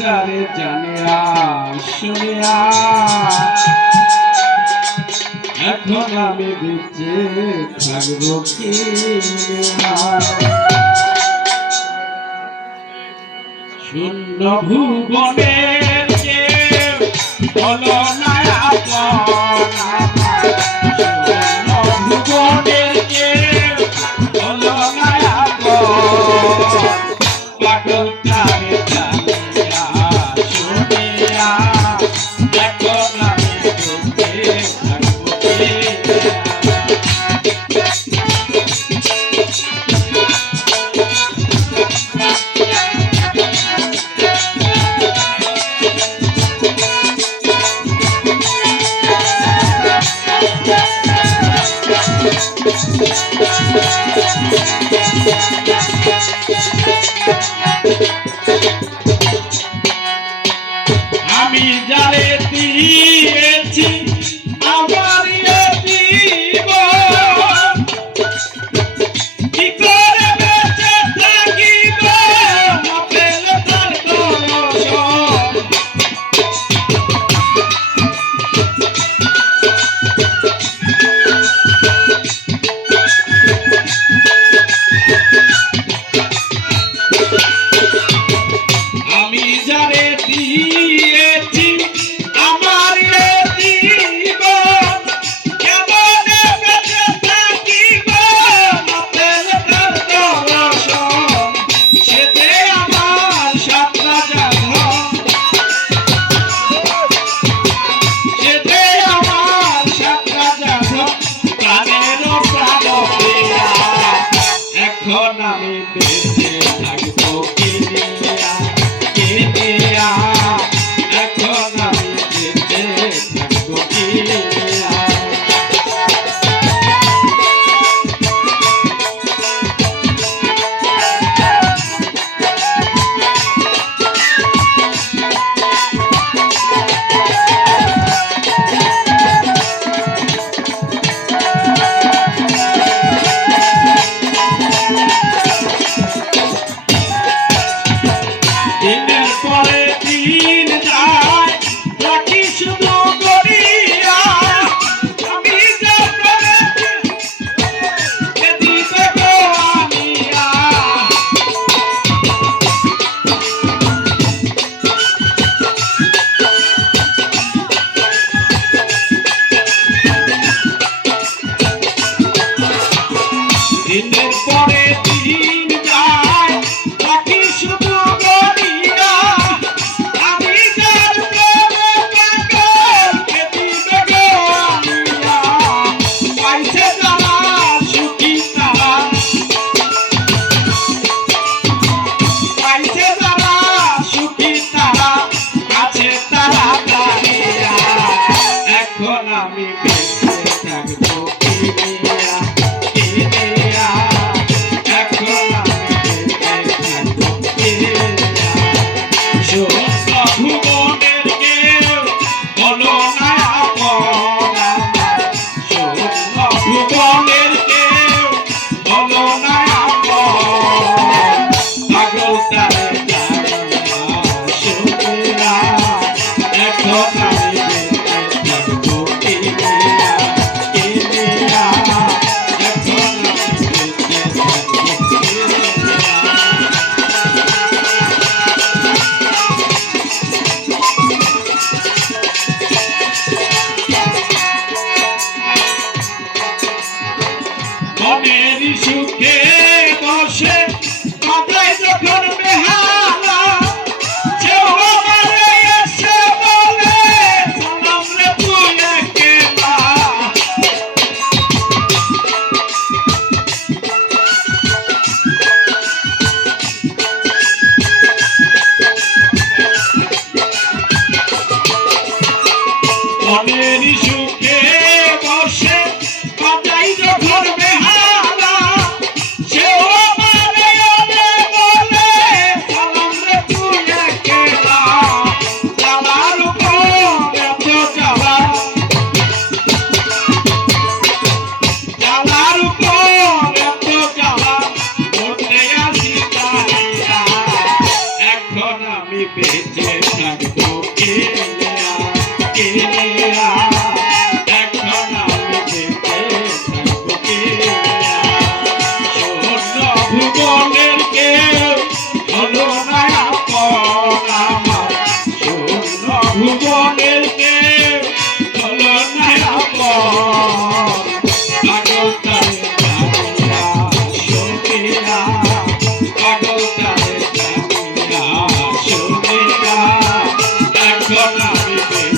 পাগলটারে জানিয়া শুনিয়া এখন আমি বেঁচে থাকবো কি শূন্য ভুবনের যে হলো না শূন্য ভুবনের যে হলো না পাগলটারে জানিয়া শুনিয়া এখন আমি বেঁচে থাকবো কি আমি যারে দিয়েছি আমার জীবন কি করে বেঁচে থাকিব পেলে তার দর্শন আমি যারে দিয়েছি আমার জীবন কেমনে বেঁচে থাকিব পেলে তার দর্শন সেতে আমার সাত রাজা ধন সেতে আমার সাত রাজা ধন প্রাণেরও প্রাণ প্রিয়া এখন আমি বেঁচে থাকবো কি নিয়া এখন আমি বেঁচে থাকবো কি দিনের পরে দিন যায় রাখি শুধু গড়িয়া আমি যে দিতে গো আনিয়া দিনের পরে দিন যায় রাখি শুধু এখন আমি বেঁচে থাকবো কি নিয়া এখন আমি বেঁচে থাকবো কি নিয়া শূন্য ভুবনের কেউ হলো না শূন্য ভুবনের কেউ হলো না পাগলটারে জানিয়া শুনিয়া এখন আমি মনের সুখে বসে মাথায় যখন বেহালা কেউ আমারে এসে বলে সালাম রে তুই একলা মনের সুখে বসে মাথায় যখন বেহালা কেউ আমারে বলে সালাম রে তুই একলা জ্বালার উপর এত জ্বালা জ্বালার উপর এত জ্বালা করতে আসি এখন আমি বেঁচে ভুবনের কেউ হলো না আপন পাগল তারে জানিয়া শুনিয়া পাগল তারে জানিয়া শুনিয়া এখন আমি